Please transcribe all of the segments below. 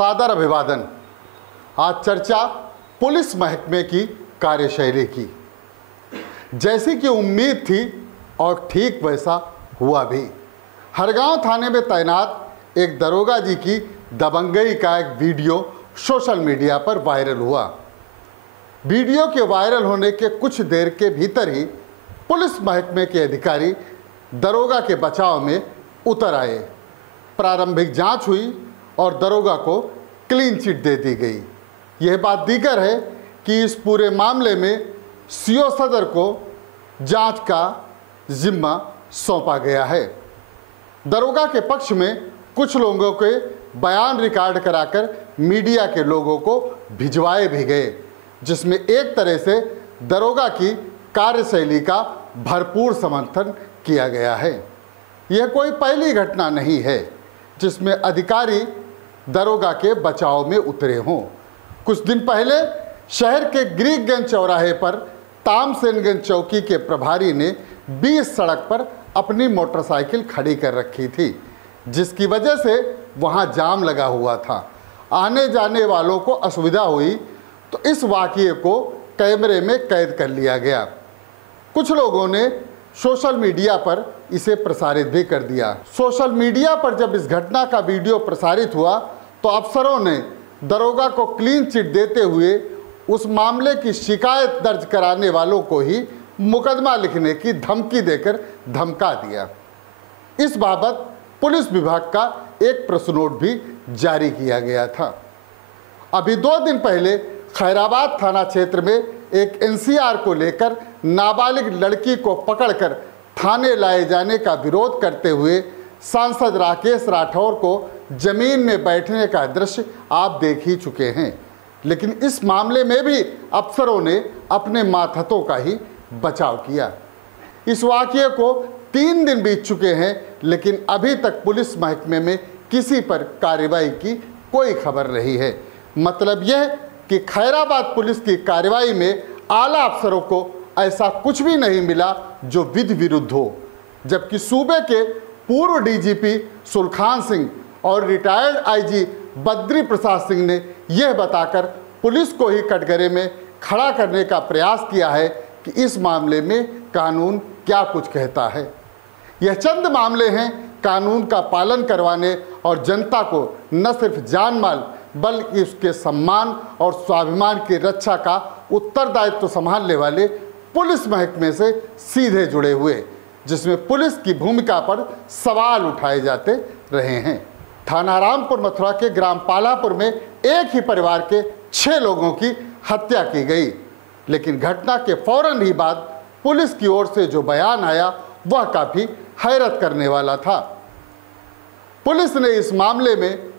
सादर अभिवादन। आज चर्चा पुलिस महकमे की कार्यशैली की। जैसी कि उम्मीद थी और ठीक वैसा हुआ भी। हरगांव थाने में तैनात एक दरोगा जी की दबंगई का एक वीडियो सोशल मीडिया पर वायरल हुआ। वीडियो के वायरल होने के कुछ देर के भीतर ही पुलिस महकमे के अधिकारी दरोगा के बचाव में उतर आए। प्रारंभिक जांच हुई और दरोगा को क्लीन चिट दे दी गई। यह बात दीगर है कि इस पूरे मामले में सीओ सदर को जांच का जिम्मा सौंपा गया है। दरोगा के पक्ष में कुछ लोगों के बयान रिकॉर्ड कराकर मीडिया के लोगों को भिजवाए भी गए, जिसमें एक तरह से दरोगा की कार्यशैली का भरपूर समर्थन किया गया है। यह कोई पहली घटना नहीं है जिसमें अधिकारी दरोगा के बचाव में उतरे हों। कुछ दिन पहले शहर के ग्रीकगंज चौराहे पर तामसेनगंज चौकी के प्रभारी ने 20 सड़क पर अपनी मोटरसाइकिल खड़ी कर रखी थी, जिसकी वजह से वहां जाम लगा हुआ था। आने जाने वालों को असुविधा हुई तो इस वाकये को कैमरे में कैद कर लिया गया। कुछ लोगों ने सोशल मीडिया पर इसे प्रसारित भी कर दिया। सोशल मीडिया पर जब इस घटना का वीडियो प्रसारित हुआ तो अफसरों ने दरोगा को क्लीन चिट देते हुए उस मामले की शिकायत दर्ज कराने वालों को ही मुकदमा लिखने की धमकी देकर धमका दिया। इस बाबत पुलिस विभाग का एक प्रेस नोट भी जारी किया गया था। अभी 2 दिन पहले खैराबाद थाना क्षेत्र में एक एनसीआर को लेकर नाबालिग लड़की को पकड़कर थाने लाए जाने का विरोध करते हुए सांसद राकेश राठौर को जमीन में बैठने का दृश्य आप देख ही चुके हैं। लेकिन इस मामले में भी अफसरों ने अपने मातहतों का ही बचाव किया। इस वाकये को 3 दिन बीत चुके हैं, लेकिन अभी तक पुलिस महकमे में किसी पर कार्रवाई की कोई खबर नहीं है। मतलब यह कि खैराबाद पुलिस की कार्रवाई में आला अफसरों को ऐसा कुछ भी नहीं मिला जो विधि विरुद्ध हो, जबकि सूबे के पूर्व डीजीपी सुलखान सिंह और रिटायर्ड आईजी बद्री प्रसाद सिंह ने यह बताकर पुलिस को ही कटघरे में खड़ा करने का प्रयास किया है कि इस मामले में कानून क्या कुछ कहता है। यह चंद मामले हैं कानून का पालन करवाने और जनता को न सिर्फ जान माल बल्कि उसके सम्मान और स्वाभिमान की रक्षा का उत्तरदायित्व संभालने वाले पुलिस महकमे से सीधे जुड़े हुए, जिसमें पुलिस की भूमिका पर सवाल उठाए जाते रहे हैं। थाना रामपुर मथुरा के ग्राम पालापुर में एक ही परिवार के 6 लोगों की हत्या की गई, लेकिन घटना के फौरन ही बाद पुलिस की ओर से जो बयान आया वह काफी हैरत करने वाला था। पुलिस ने इस मामले में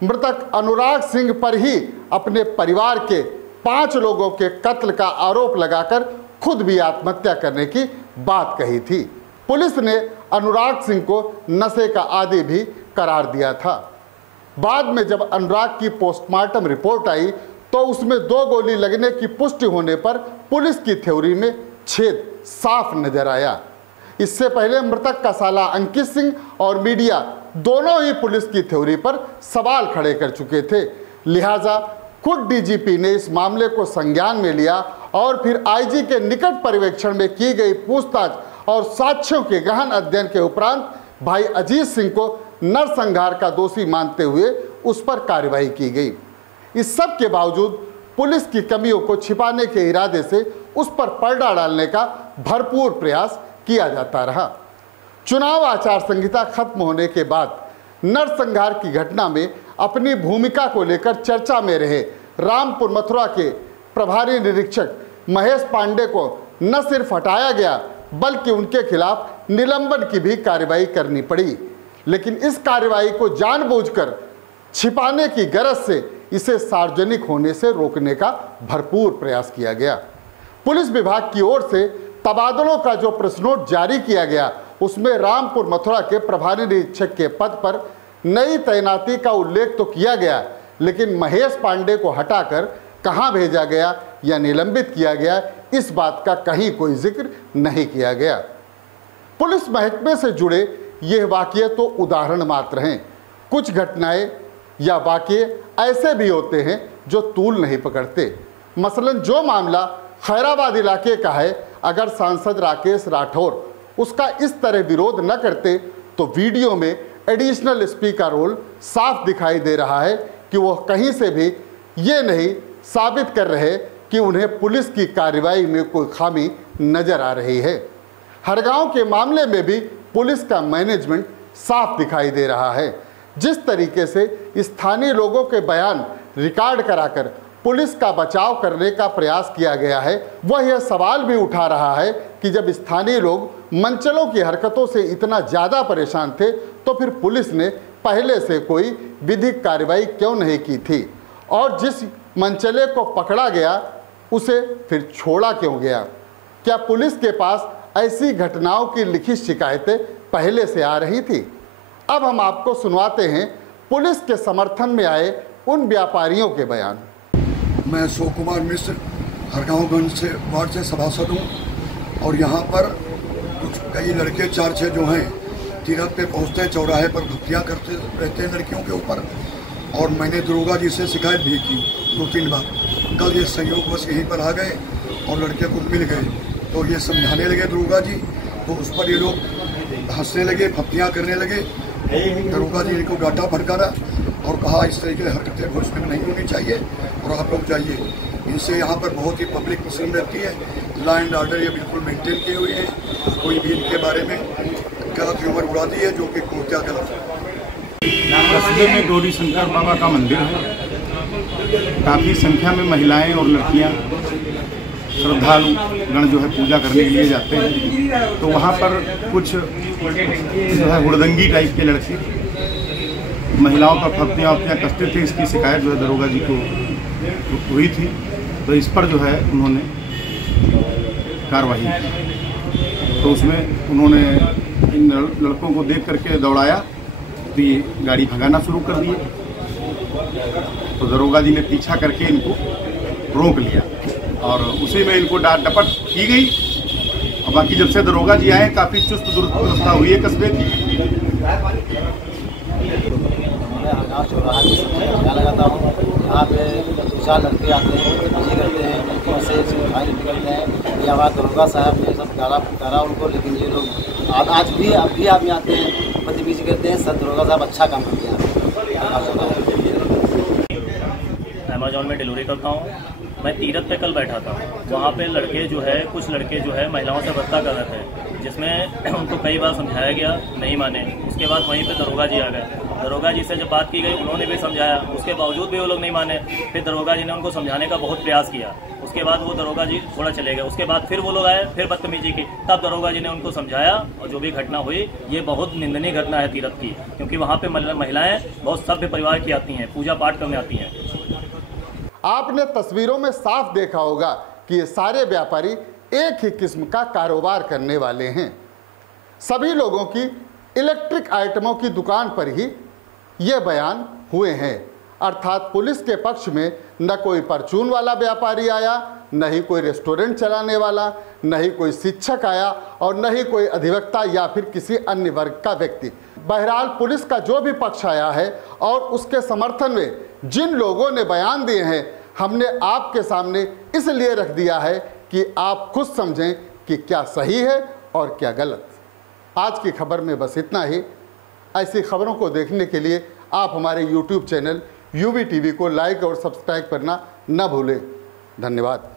मृतक अनुराग सिंह पर ही अपने परिवार के 5 लोगों के कत्ल का आरोप लगाकर खुद भी आत्महत्या करने की बात कही थी। पुलिस ने अनुराग सिंह को नशे का आदी भी करार दिया था। बाद में जब अनुराग की पोस्टमार्टम रिपोर्ट आई तो उसमें 2 गोली लगने की पुष्टि होने पर पुलिस की थ्योरी में छेद साफ नजर आया। इससे पहले मृतक का साला अंकित सिंह और मीडिया दोनों ही पुलिस की थ्योरी पर सवाल खड़े कर चुके थे। लिहाजा खुद डीजीपी ने इस मामले को संज्ञान में लिया और फिर आईजी के निकट पर्यवेक्षण में की गई पूछताछ और साक्ष्यों के गहन अध्ययन के उपरांत भाई अजीत सिंह को नरसंहार का दोषी मानते हुए उस पर कार्रवाई की गई। इस सब के बावजूद पुलिस की कमियों को छिपाने के इरादे से उस पर पर्दा डालने का भरपूर प्रयास किया जाता रहा। चुनाव आचार संहिता खत्म होने के बाद नरसंहार की घटना में अपनी भूमिका को लेकर चर्चा में रहे रामपुर मथुरा के प्रभारी निरीक्षक महेश पांडे को न सिर्फ हटाया गया बल्कि उनके खिलाफ निलंबन की भी कार्रवाई करनी पड़ी। लेकिन इस कार्रवाई को जानबूझकर छिपाने की गरज से इसे सार्वजनिक होने से रोकने का भरपूर प्रयास किया गया। पुलिस विभाग की ओर से तबादलों का जो प्रेस नोट जारी किया गया उसमें रामपुर मथुरा के प्रभारी निरीक्षक के पद पर नई तैनाती का उल्लेख तो किया गया, लेकिन महेश पांडे को हटाकर कहां भेजा गया या निलंबित किया गया इस बात का कहीं कोई जिक्र नहीं किया गया। पुलिस महकमे से जुड़े यह वाकये तो उदाहरण मात्र हैं। कुछ घटनाएं या वाकये ऐसे भी होते हैं जो तूल नहीं पकड़ते। मसलन जो मामला खैराबाद इलाके का है, अगर सांसद राकेश राठौर उसका इस तरह विरोध न करते तो वीडियो में एडिशनल एसपी का रोल साफ दिखाई दे रहा है कि वह कहीं से भी ये नहीं साबित कर रहे कि उन्हें पुलिस की कार्रवाई में कोई खामी नजर आ रही है। हरगांव के मामले में भी पुलिस का मैनेजमेंट साफ दिखाई दे रहा है। जिस तरीके से स्थानीय लोगों के बयान रिकॉर्ड कराकर पुलिस का बचाव करने का प्रयास किया गया है, वह यह सवाल भी उठा रहा है कि जब स्थानीय लोग मंचलों की हरकतों से इतना ज़्यादा परेशान थे तो फिर पुलिस ने पहले से कोई विधिक कार्रवाई क्यों नहीं की थी, और जिस मंचले को पकड़ा गया उसे फिर छोड़ा क्यों गया। क्या पुलिस के पास ऐसी घटनाओं की लिखित शिकायतें पहले से आ रही थी? अब हम आपको सुनवाते हैं पुलिस के समर्थन में आए उन व्यापारियों के बयान। मैं शिव कुमार मिश्र हरगांवगंज से वार्ड से सभासद हूँ और यहाँ पर कुछ कई लड़के 4-6 जो हैं तीरथ पे पहुँचते हैं, चौराहे पर भक्तियाँ करते रहते हैं लड़कियों के ऊपर, और मैंने दरोगा जी से शिकायत भी की 2-3 बार। कल ये संयोगवश यहीं पर आ गए और लड़के को मिल गए तो ये समझाने लगे दरोगा जी, तो उस पर ये लोग हंसने लगे, भक्तियाँ करने लगे। दरोगा जी इनको डांटा फटकारा और कहा इस तरीके की हरकतें भविष्य में नहीं होनी चाहिए और आप लोग जाइए। इनसे यहाँ पर बहुत ही पब्लिक पसंद रहती है, लॉ एंड ऑर्डर ये बिल्कुल मेंटेन किए हुए हैं, कोई भी इनके बारे में गलत ह्यूमर उड़ा दी है जो कि क्या गलत है। कस्बे में गौरी शंकर बाबा का मंदिर है। काफ़ी संख्या में महिलाएं और लड़कियां श्रद्धालु गण जो है पूजा करने के लिए जाते हैं, तो वहाँ पर कुछ जो है हुड़दंगी टाइप के लड़के महिलाओं पर फप्तियाँ कसते थे। इसकी शिकायत जो है दरोगा जी को हुई थी, तो इस पर जो है उन्होंने कार्रवाई की। तो उसमें उन्होंने इन लड़कों को देख करके दौड़ाया तो ये गाड़ी भगाना शुरू कर दिए, तो दरोगा जी ने पीछा करके इनको रोक लिया और उसी में इनको डांट डपट की गई। और बाकी जब से दरोगा जी आए काफ़ी चुस्त दुरुस्त व्यवस्था हुई है कस्बे की। लगाता हूँ, यहाँ पे 2-4 लड़के आते हैं, बदतमीजी करते हैं, ऐसे भाई निकलते हैं। ये आवाज़ दरोगा साहब ने सब करा उनको, लेकिन ये लोग आज भी अभी आप यहाँ आते हैं, बदतमीजी करते हैं। सर दरोगा साहब अच्छा काम करते हैं। अमेजोन में डिलीवरी करता हूँ। मैं तीरथ पे कल बैठा था, वहाँ पे लड़के जो है कुछ लड़के जो है महिलाओं से बत्ता कर रहे थे, जिसमें उनको कई बार समझाया गया, नहीं माने। उसके बाद वहीं पे दरोगा जी आ गए। दरोगा जी से जब बात की गई उन्होंने भी समझाया, उसके बावजूद भी वो लोग नहीं माने। फिर दरोगा जी ने उनको समझाने का बहुत प्रयास किया। उसके बाद वो दरोगा जी थोड़ा चले गए। उसके बाद फिर वो लोग आए, फिर बदतमीजी की। तब दरोगा जी ने उनको समझाया और जो भी घटना हुई ये बहुत निंदनीय घटना है तीरथ की, क्योंकि वहाँ पे महिलाएं बहुत सभ्य परिवार की आती हैं, पूजा पाठ करने आती हैं। आपने तस्वीरों में साफ देखा होगा कि ये सारे व्यापारी एक ही किस्म का कारोबार करने वाले हैं। सभी लोगों की इलेक्ट्रिक आइटमों की दुकान पर ही ये बयान हुए हैं। अर्थात पुलिस के पक्ष में न कोई परचून वाला व्यापारी आया, न ही कोई रेस्टोरेंट चलाने वाला, न ही कोई शिक्षक आया और न ही कोई अधिवक्ता या फिर किसी अन्य वर्ग का व्यक्ति। बहरहाल पुलिस का जो भी पक्ष आया है और उसके समर्थन में जिन लोगों ने बयान दिए हैं, हमने आपके सामने इसलिए रख दिया है कि आप खुद समझें कि क्या सही है और क्या गलत। आज की खबर में बस इतना ही। ऐसी खबरों को देखने के लिए आप हमारे YouTube चैनल UV TV को लाइक और सब्सक्राइब करना न भूलें। धन्यवाद।